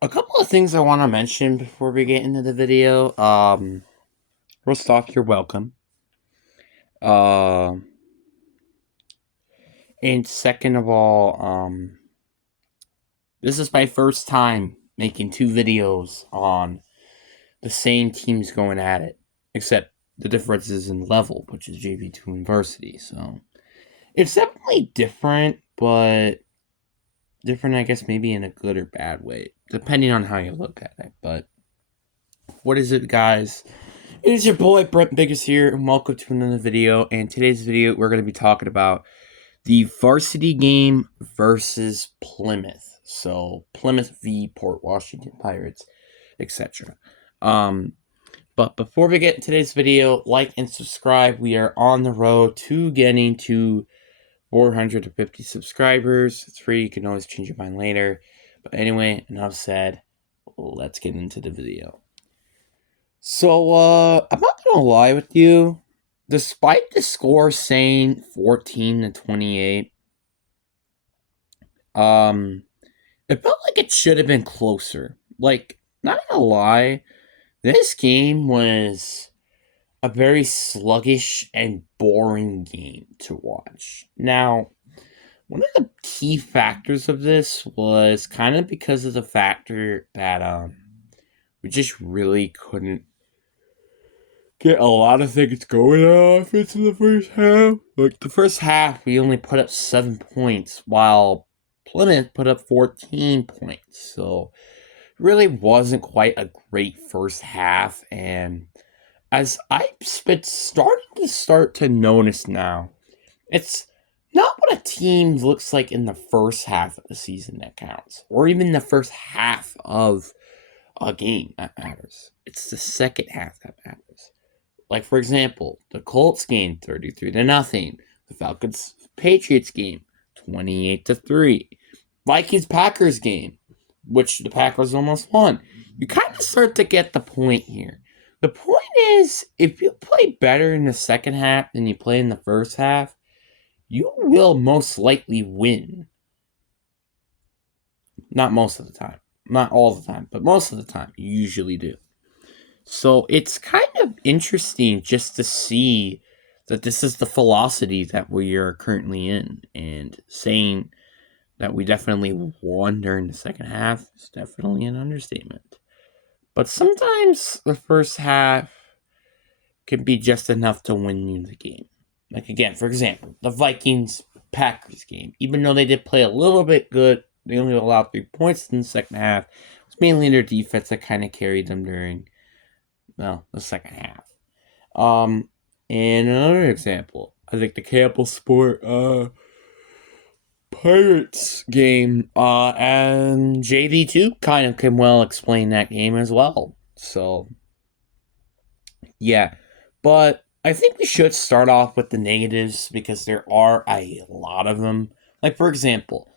A couple of things I want to mention before we get into the video. First off, you're welcome. Uh, and second of all, this is my first time making two videos on the same teams going at it, except the difference is in level, which is JV2 and Varsity. So it's definitely different, but different, I guess, maybe in a good or bad way, depending on how you look at it. But what is it, guys? It is your boy Brent Biggest here, and welcome to another video. And today's video, we're going to be talking about the varsity game versus Plymouth. So Plymouth v Port Washington Pirates, etc. Um, but before we get into today's video, like and subscribe. We are on the road to getting to 450 subscribers. It's free. You can always change your mind later. But anyway, enough said. Let's get into the video. So, I'm not gonna lie with you. Despite the score saying 14-28, um, it felt like it should have been closer. Like, not gonna lie, this game was a very sluggish and boring game to watch. Now, one of the key factors of this was kind of because of the factor that we just really couldn't get a lot of things going on offense in the first half. Like the first half, we only put up 7 points, while Plymouth put up 14 points. So it really wasn't quite a great first half. And as I've been starting to notice now, it's not what a team looks like in the first half of the season that counts, or even the first half of a game that matters. It's the second half that matters. Like, for example, the Colts game 33-0. The Falcons Patriots game 28-3. Vikings Packers game, which the Packers almost won. You kind of start to get the point here. The point is, if you play better in the second half than you play in the first half, you will most likely win. Not most of the time. Not all the time, but most of the time, you usually do. So it's kind of interesting just to see that this is the philosophy that we are currently in, and saying that we definitely won during the second half is definitely an understatement. But sometimes the first half can be just enough to win you the game. Like, again, for example, the Vikings Packers game. Even though they did play a little bit good, they only allowed 3 points in the second half. It was mainly their defense that kind of carried them during, well, the second half. And another example, I think the Campbell Sport Pirates game and JV2 kind of can well explain that game as well. So yeah, but I think we should start off with the negatives because there are a lot of them. Like, for example,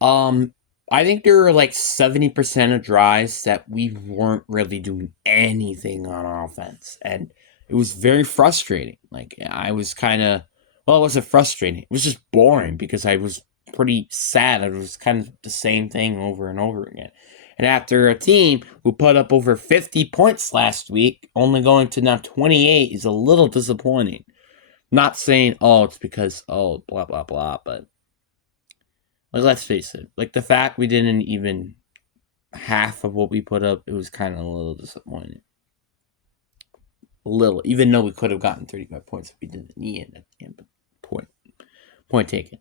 um, I think there were like 70% of drives that we weren't really doing anything on offense. And it was very frustrating. Like, I was kind of, well, it wasn't frustrating. It was just boring because I was pretty sad. It was kind of the same thing over and over again. And after a team who put up over 50 points last week, only going to now 28 is a little disappointing. Not saying, oh, it's because, oh, blah, blah, blah, but like, let's face it. Like, the fact we didn't even half of what we put up, it was kind of a little disappointing. A little, even though we could have gotten 35 points if we didn't need it at the end. But point taken.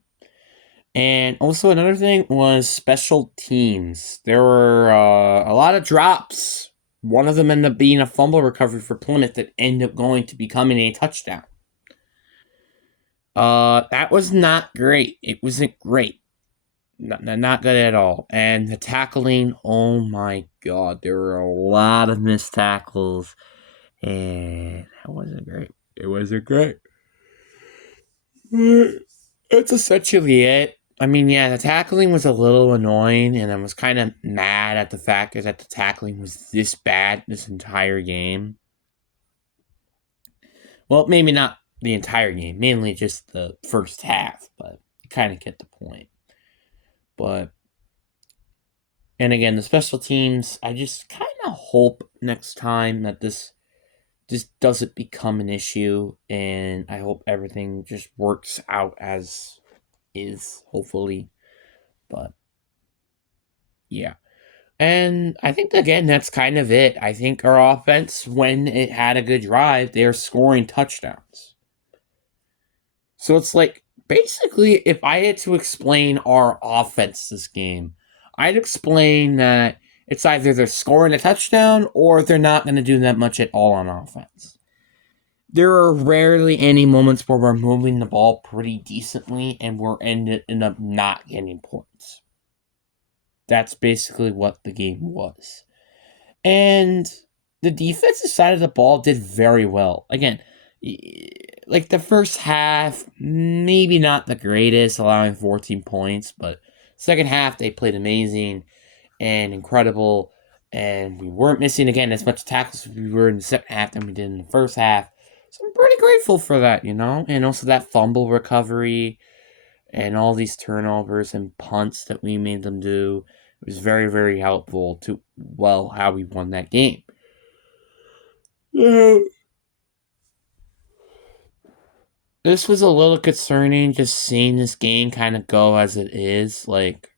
And also another thing was special teams. There were a lot of drops. One of them ended up being a fumble recovery for Plymouth that ended up going to becoming a touchdown. That was not great. It wasn't great. Not good at all. And the tackling, oh my god, there were a lot of missed tackles, and that wasn't great. It wasn't great. That's essentially it. I mean, yeah, the tackling was a little annoying, and I was kind of mad at the fact that the tackling was this bad this entire game. Well, maybe not the entire game, mainly just the first half, but you kind of get the point. But And again, the special teams, I just kind of hope next time that this just doesn't become an issue, and I hope everything just works out as is, hopefully. But yeah. And I think again that's kind of it. I think our offense, when it had a good drive, they're scoring touchdowns. So it's like basically if I had to explain our offense this game, I'd explain that it's either they're scoring a touchdown or they're not going to do that much at all on offense. There are rarely any moments where we're moving the ball pretty decently and we're end up not getting points. That's basically what the game was. And the defensive side of the ball did very well. Again, like the first half, maybe not the greatest, allowing 14 points, but second half they played amazing and incredible. And we weren't missing again as much tackles as we were in the second half than we did in the first half. So I'm pretty grateful for that, you know? And also that fumble recovery and all these turnovers and punts that we made them do. It was very, very helpful to, well, how we won that game. Yeah. This was a little concerning just seeing this game kind of go as it is. Like,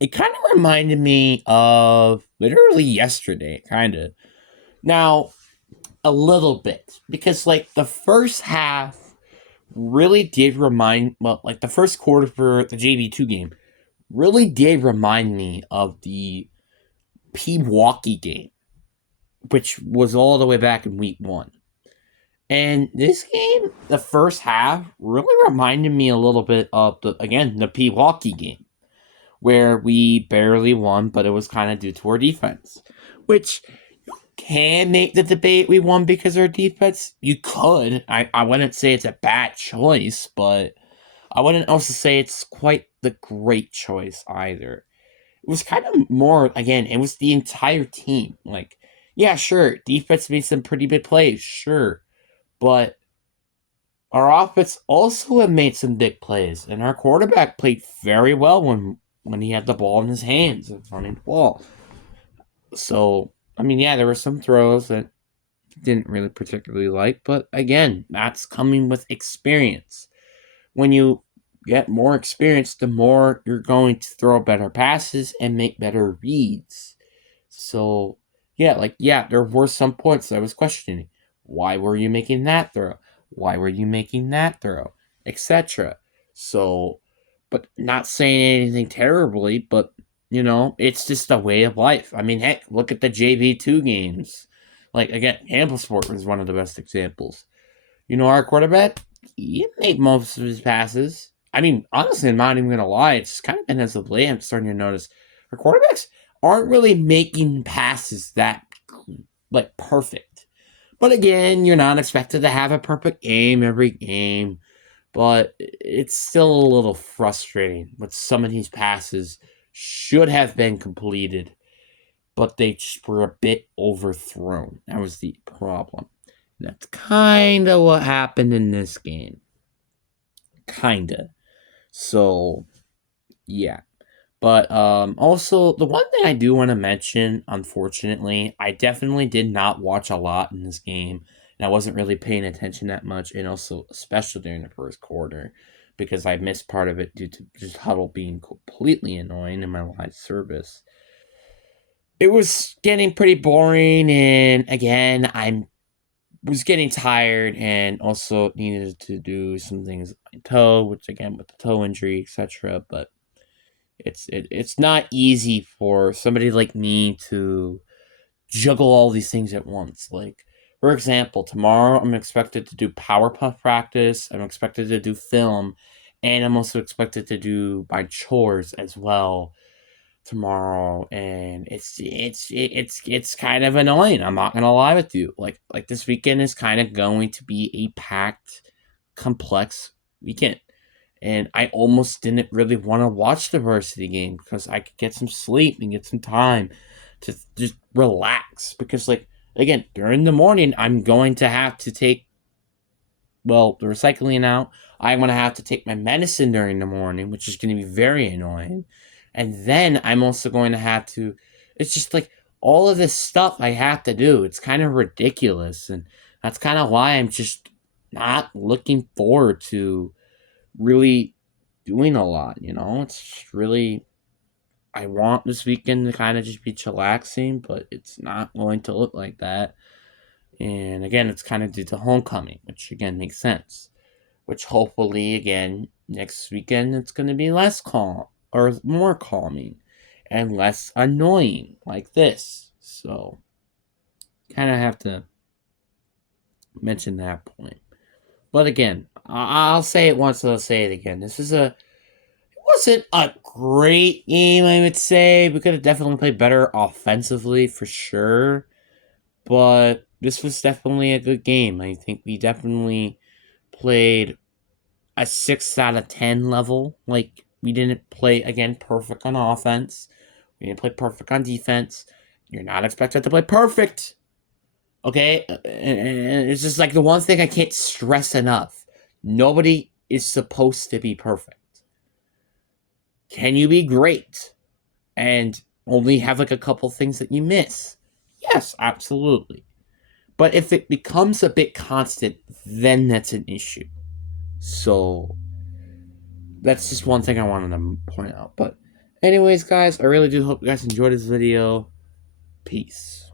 it kind of reminded me of literally yesterday, kind of. Now, a little bit. Because, like, the first half really did remind, well, like, the first quarter for the JV2 game really did remind me of the Pewaukee game, which was all the way back in week one. And this game, the first half, really reminded me a little bit of the Pewaukee game, where we barely won, but it was kind of due to our defense. Which can make the debate we won because of our defense. You could. I wouldn't say it's a bad choice, but I wouldn't also say it's quite the great choice either. It was kind of more, again, it was the entire team. Like, yeah, sure, defense made some pretty big plays, sure. But our offense also have made some big plays, and our quarterback played very well when he had the ball in his hands and running the ball. So, I mean, yeah, there were some throws that didn't really particularly like, but again, that's coming with experience. When you get more experience, the more you're going to throw better passes and make better reads. So, yeah, there were some points I was questioning. Why were you making that throw? Why were you making that throw? Etc. So, but not saying anything terribly, but it's just a way of life. I mean, heck, look at the JV2 games. Like, again, Campbell Sport was one of the best examples. Our quarterback, he made most of his passes. I mean, honestly, I'm not even going to lie. It's kind of been as of late, I'm starting to notice our quarterbacks aren't really making passes that, like, perfect. But again, you're not expected to have a perfect game every game. But it's still a little frustrating with some of these passes should have been completed, but they just were a bit overthrown. That was the problem. That's kind of what happened in this game. Kinda. So, yeah. But also, the one thing I do want to mention, unfortunately, I definitely did not watch a lot in this game, and I wasn't really paying attention that much, and also, especially during the first quarter, because I missed part of it due to just Huddle being completely annoying in my live service. It was getting pretty boring, and again, I was getting tired and also needed to do some things with my toe, which again with the toe injury, etc. But it's not easy for somebody like me to juggle all these things at once. Like, for example, tomorrow I'm expected to do Powerpuff practice, I'm expected to do film, and I'm also expected to do my chores as well tomorrow, and it's kind of annoying. I'm not gonna lie with you. Like this weekend is kind of going to be a packed, complex weekend, and I almost didn't really want to watch the varsity game because I could get some sleep and get some time to just relax. Because like again, during the morning, I'm going to have to take the recycling out. I'm gonna have to take my medicine during the morning, which is gonna be very annoying. And then I'm also going to have to, it's just like all of this stuff I have to do. It's kind of ridiculous. And that's kind of why I'm just not looking forward to really doing a lot, you know? It's just really, I want this weekend to kind of just be chillaxing, but it's not going to look like that. And again, it's kind of due to homecoming, which again makes sense. Which hopefully, again, next weekend it's going to be less calm or more calming and less annoying like this. So, kind of have to mention that point. But again, I'll say it once, I'll say it again. It wasn't a great game, I would say. We could have definitely played better offensively for sure. But this was definitely a good game. I think we definitely played a 6 out of 10 level. Like, we didn't play, again, perfect on offense. We didn't play perfect on defense. You're not expected to play perfect. Okay? And it's just like the one thing I can't stress enough. Nobody is supposed to be perfect. Can you be great and only have like a couple things that you miss? Yes, absolutely. But if it becomes a bit constant, then that's an issue. So that's just one thing I wanted to point out. But anyways, guys, I really do hope you guys enjoyed this video. Peace.